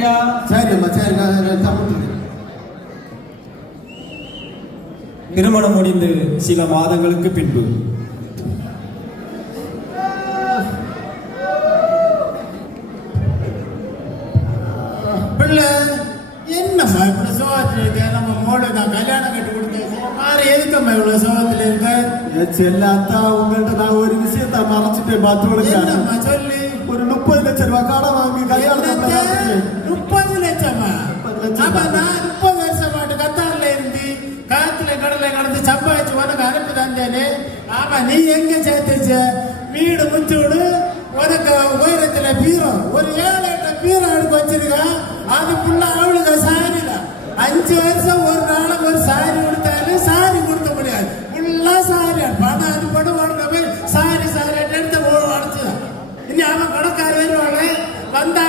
சரியா? சரி அம்மா, சரி, நான் தப்பிட்டு. திருமணம் முடிந்து சில மாதங்களுக்கு பின்பு பிள்ளை என்னம்மா இப்படி சோகத்துல இருக்க? நம்ம மோட நான் கல்யாணம் கட்டி கொடுத்தேன் மாதிரி எதுக்கம்மா இவ்வளவு சோகத்துல இருக்க? செல்லாத்தா, உங்கள்கிட்ட நான் ஒரு விஷயத்த மறைச்சிட்டேன். பார்த்து சொல்லி ஒரு 30 லட்சம் ரூபாய் கடன் வாங்கி கல்யாணம். 30 லட்சமா? நான் 30 வருஷம் மாட்டு கத்தாரில இருந்து காத்துல கடலை கடந்து சம்பாதிச்சு உனக்கு அனுப்பி தந்தேனே. ஆமா, நீ எங்க சேர்த்துச்ச? வீடு முச்சோடு உனக்கு உயரத்துல பீரோ, ஒரு 7-8 பீரோ எடுத்து வச்சிருக்கா. அது ஃபுல்லா அவளுக்கு சாரி தான். 5 வருஷம் ஒரு நாளும் ஒரு சாரி கொடுத்தாலும் சாரி கொடுக்க முடியாது. ஃபுல்லா சாரி பணம் அனுப்பணும். உடனே போய் சாரி சாரி எடுத்து அடைச்சுதான். இனி அவன் கணக்கார வருவாங்க வந்தா